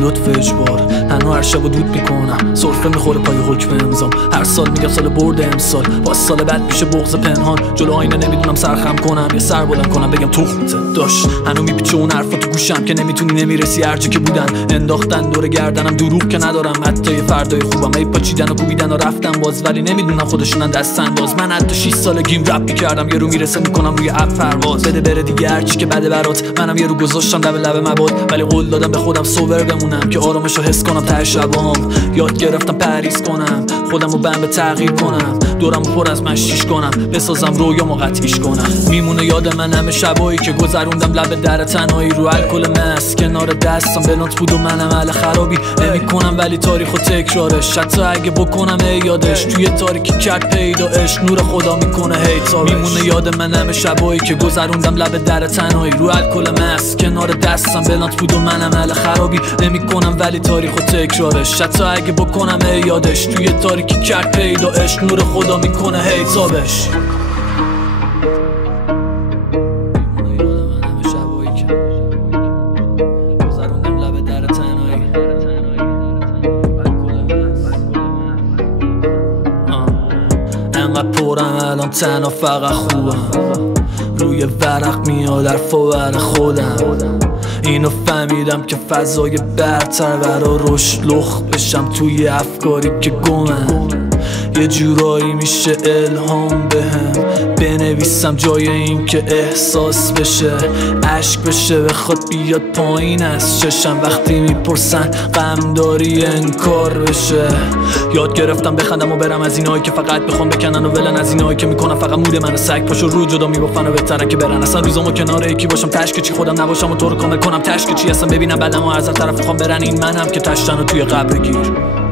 لطف اجبار. هنو هر شب دود میکنم، سرفه میخوره پای حکم امضام. هر سال میگم سال برد امسال، باز سال بعد میشه بغض پنهان. جلو آینه نمیدونم سرخم کنم یا سر بلند کنم بگم تخمته داشت. هنو میپیچه اون حرفا تو گوشم که نمیتونی نمیرسی هرچی که بودن. انداختن دور گردنم دروغ که ندارم، حتی فردای خوبم ای پاچیدن و کوبیدن و رفتن باز، ولی نمیدونم خودشونن دست انداز. من حتی 6 سالگیم رپ میکردم، یه رو میرسه میکنم روی اپ پرواز. بده بره دیگه هرچی که بده برات، منم یه رو گذاشتم لب مباد، ولی قول دادم به خودم صبر بمونم که آرامشو حس کنم ته شبام. یاد گرفتم پریز کنم، خودمو بم به تغییر کنم، دورمو پر از مشیش کنم، بسازم رویامو قطعیش کنم. میمونه یاد من همه شبایی که گذروندم لب در تنهایی رو الکل مست کنار دستم. بلانت بود و منم اهل خرابی نمیکنم، ولی تاریخو تکرارش. حتی اگه بکنم یادش توی تاریکی کرد پیداش، نور خدا میکنه هیتابش. میمونه یاد من همه شبایی که گذروندم لب در تنهایی رو الکل مست کنار دستم. بلانت بود و منم اهل خرابی نمیکنم، ولی تاریخو تکرارش. حتی اگه بکنم یادش توی تاریکی کرد پیداش، نور خدا میکنه هیتابش. انقدر پرم الان تنها فقط خوبم، روی ورق میاد حرفا بر خودم. اینو فهمیدم که فضای برتر برا رشد لخ بشم توی افکاری که گمم. یه جورایی میشه الهام بهم بنویسم جای این که احساس بشه، عشق بشه بخواد بیاد پایین از چشم. وقتی میپرسن غم داری انکار بشه. یاد گرفتم بخندم و برم از اینایی که فقط بخوام بکنن و ولن، از اینایی که میکنن فقط مود من سگ پاشو رو جدا میبافن و بهترن که برن. اصلا روزامو کنار یکی باشم تشک چی خودم نباشم و تو رو کامل کنم تشک چی اصلا ببینم بعدم و از طرف میخوام برن. این منم که تشتن و توی قبر گیر.